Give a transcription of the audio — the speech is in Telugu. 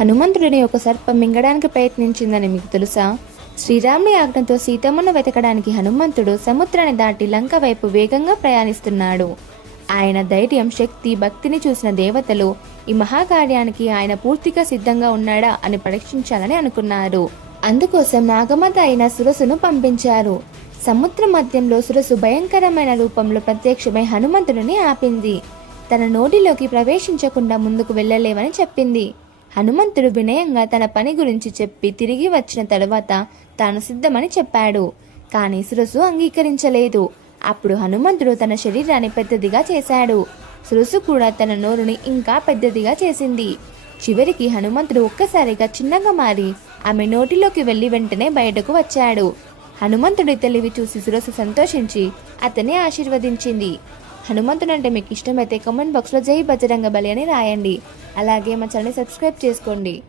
హనుమంతుడిని ఒక సర్పం మింగడానికి ప్రయత్నించిందని మీకు తెలుసా? శ్రీరాముని ఆజ్ఞతో సీతమ్మను వెతకడానికి హనుమంతుడు సముద్రాన్ని దాటి లంక వైపు వేగంగా ప్రయాణిస్తున్నాడు. ఆయన ధైర్యం, శక్తి, భక్తిని చూసిన దేవతలు ఈ మహాకార్యానికి ఆయన పూర్తిగా సిద్ధంగా ఉన్నాడా అని పరీక్షించాలని అనుకున్నారు. అందుకోసం నాగమత అయిన సురసును పంపించారు. సముద్ర మధ్యంలో సురసు భయంకరమైన రూపంలో ప్రత్యక్షమై హనుమంతుడిని ఆపింది. తన నోటిలోకి ప్రవేశించకుండా ముందుకు వెళ్ళలేవని చెప్పింది. హనుమంతుడు వినయంగా తన పని గురించి చెప్పి తిరిగి వచ్చిన తరువాత తాను సిద్ధమని చెప్పాడు. కానీ సురసు అంగీకరించలేదు. అప్పుడు హనుమంతుడు తన శరీరాన్ని పెద్దదిగా చేశాడు. సురసు కూడా తన నోరుని ఇంకా పెద్దదిగా చేసింది. చివరికి హనుమంతుడు ఒక్కసారిగా చిన్నగా మారి ఆమె నోటిలోకి వెళ్లి వెంటనే బయటకు వచ్చాడు. హనుమంతుడి తెలివి చూసి సురసు సంతోషించి అతన్ని ఆశీర్వదించింది. హనుమంతుడు అంటే మీకు ఇష్టమైతే కామెంట్ బాక్స్లో జై బజరంగబలి అని రాయండి. అలాగే మా ఛానల్ని సబ్స్క్రైబ్ చేసుకోండి.